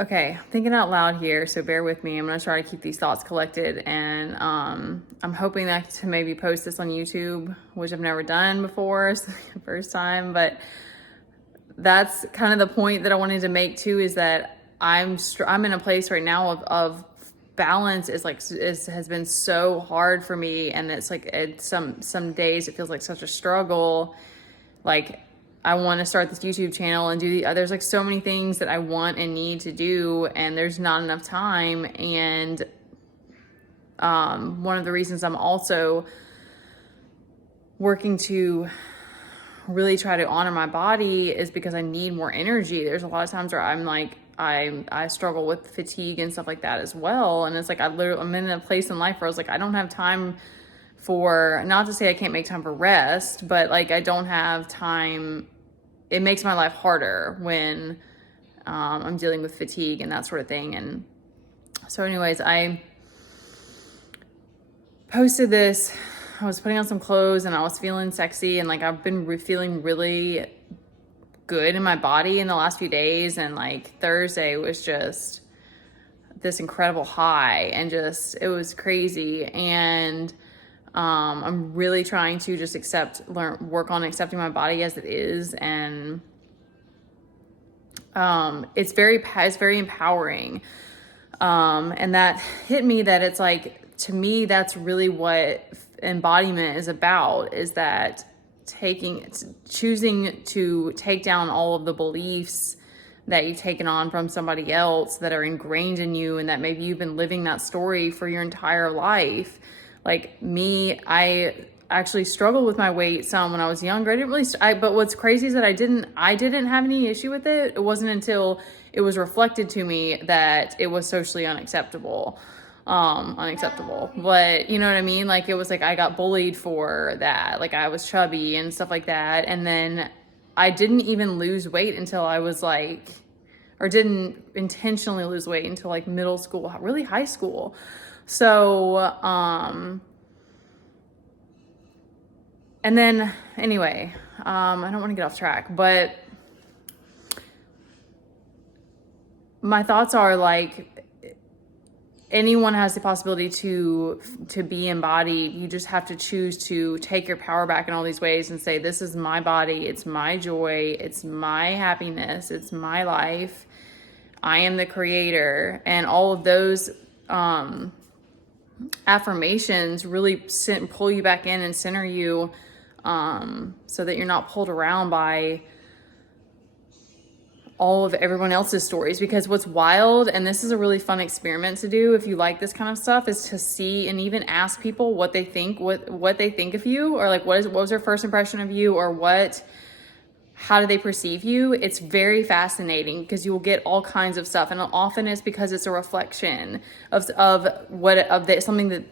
Okay, thinking out loud here, so bear with me. I'm gonna try to keep these thoughts collected, and I'm hoping that to maybe post this on YouTube, which I've never done before, it's the first time. But that's kind of the point that I wanted to make too, is that I'm in a place right now of balance has been so hard for me, and it's like some days it feels like such a struggle. Like, I want to start this YouTube channel and there's like so many things that I want and need to do, and there's not enough time. And one of the reasons I'm also working to really try to honor my body is because I need more energy. There's a lot of times where I'm like, I struggle with fatigue and stuff like that as well. And it's like, I'm in a place in life where I was like, I don't have time for, not to say I can't make time for rest, but like I don't have time. It makes my life harder when I'm dealing with fatigue and that sort of thing. And so anyways, I posted this. I was putting on some clothes and I was feeling sexy, and like I've been feeling really good in my body in the last few days. And like Thursday was just this incredible high, and just, it was crazy. And I'm really trying to just work on accepting my body as it is. And it's very empowering. And that hit me, that it's like, to me, that's really what embodiment is about, is that choosing to take down all of the beliefs that you've taken on from somebody else that are ingrained in you, and that maybe you've been living that story for your entire life. Like me, I actually struggled with my weight some when I was younger. But what's crazy is that I didn't have any issue with it. It wasn't until it was reflected to me that it was socially unacceptable. But you know what I mean? Like, it was like I got bullied for that. Like, I was chubby and stuff like that. And then I didn't even lose weight until I was like, or didn't intentionally lose weight until like middle school, really high school. So, and then anyway, I don't want to get off track, but my thoughts are like, anyone has the possibility to be embodied. You just have to choose to take your power back in all these ways and say, this is my body, it's my joy, it's my happiness, it's my life. I am the creator. And all of those affirmations really pull you back in and center you, so that you're not pulled around by all of everyone else's stories. Because what's wild, and this is a really fun experiment to do if you like this kind of stuff, is to see and even ask people what they think, what they think of you, or like what was their first impression of you, or how do they perceive you. It's very fascinating because you will get all kinds of stuff, and often it's because it's a reflection of something that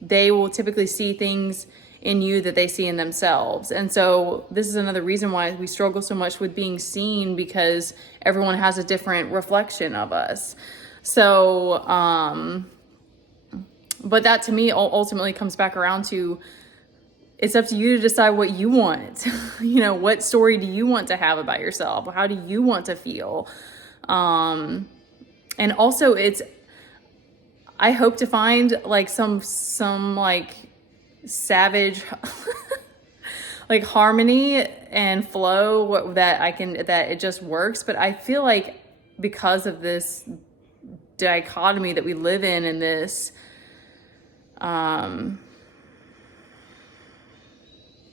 they will typically see things in you that they see in themselves. And so this is another reason why we struggle so much with being seen, because everyone has a different reflection of us. So, but that to me ultimately comes back around to, it's up to you to decide what you want. You know, what story do you want to have about yourself? How do you want to feel? And also I hope to find like some like savage like harmony and flow that it just works. But I feel like because of this dichotomy that we live in this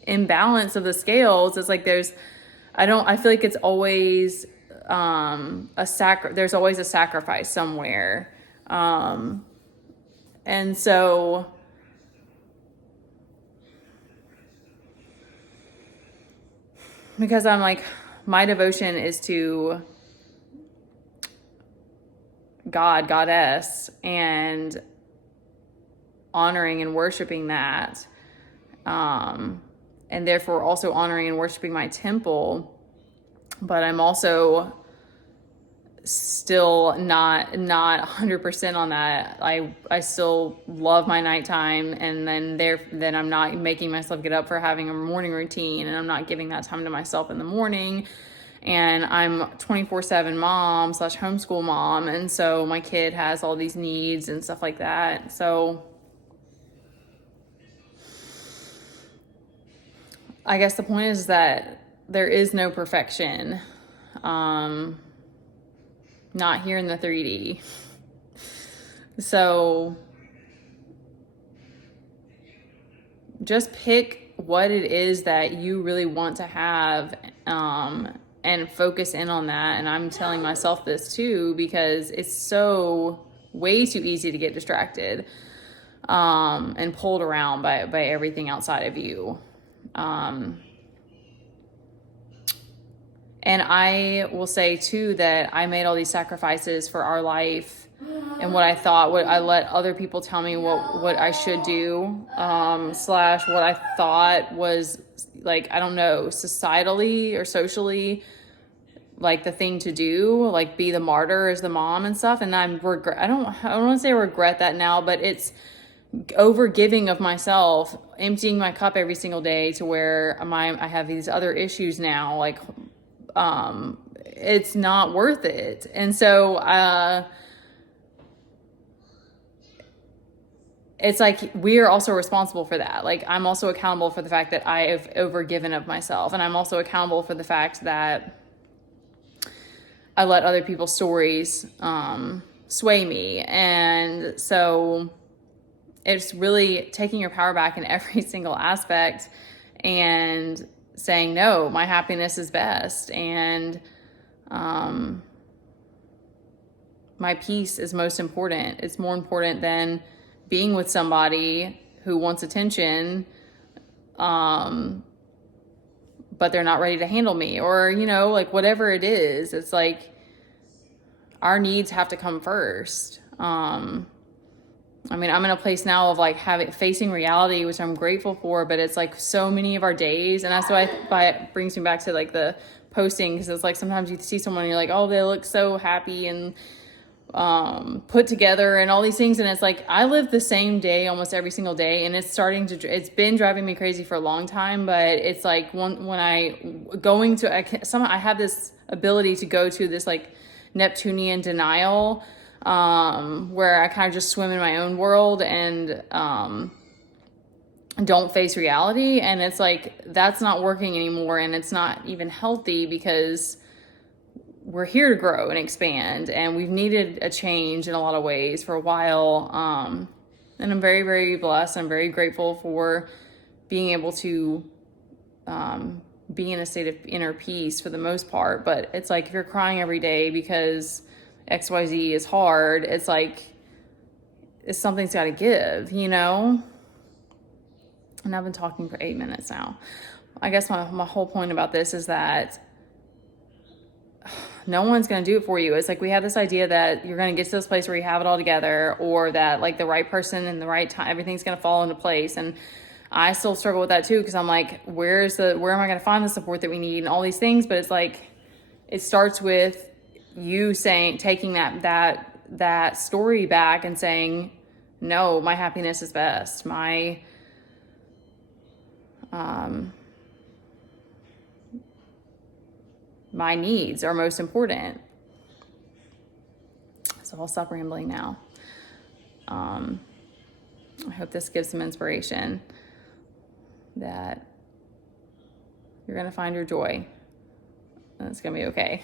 imbalance of the scales, it's like I feel like it's always there's always a sacrifice somewhere. And so because I'm like, my devotion is to God, Goddess, and honoring and worshiping that, and therefore also honoring and worshiping my temple. But I'm also still not 100% on that. I still love my nighttime, and then I'm not making myself get up for having a morning routine, and I'm not giving that time to myself in the morning. and I'm 24/7 mom slash homeschool mom. And so my kid has all these needs and stuff like that. So I guess the point is that there is no perfection. Not here in the 3D. So just pick what it is that you really want to have, and focus in on that. And I'm telling myself this too, because it's so way too easy to get distracted, and pulled around by everything outside of you. And I will say too that I made all these sacrifices for our life and what I thought, what I let other people tell me what I should do, slash what I thought was, like, I don't know, societally or socially, like the thing to do, like be the martyr as the mom and stuff. And I don't want to say regret that now, but it's over giving of myself, emptying my cup every single day to where I have these other issues now, like, it's not worth it. And so, it's like, we are also responsible for that. Like, I'm also accountable for the fact that I have overgiven of myself. And I'm also accountable for the fact that I let other people's stories, sway me. And so it's really taking your power back in every single aspect and saying, no, my happiness is best. And, my peace is most important. It's more important than being with somebody who wants attention, but they're not ready to handle me, or, like, whatever it is. It's like, our needs have to come first. I mean, I'm in a place now of like facing reality, which I'm grateful for, but it's like so many of our days. And that's why it brings me back to like the posting, because it's like sometimes you see someone and you're like, oh, they look so happy and put together and all these things. And it's like, I live the same day almost every single day. And it's been driving me crazy for a long time, but it's like I have this ability to go to this like Neptunian denial, where I kind of just swim in my own world and don't face reality. And it's like, that's not working anymore. And it's not even healthy, because we're here to grow and expand, and we've needed a change in a lot of ways for a while. And I'm very, very blessed. I'm very grateful for being able to be in a state of inner peace for the most part. But it's like, if you're crying every day because XYZ is hard, it's like, something's got to give, And I've been talking for 8 minutes now. I guess my whole point about this is that no one's going to do it for you. It's like, we have this idea that you're going to get to this place where you have it all together, or that like the right person and the right time, everything's going to fall into place. And I still struggle with that too, because I'm like, where am I going to find the support that we need and all these things? But it's like, it starts with you taking that story back and saying, no, my happiness is best. My needs are most important. So I'll stop rambling now. I hope this gives some inspiration that you're going to find your joy, and it's going to be okay.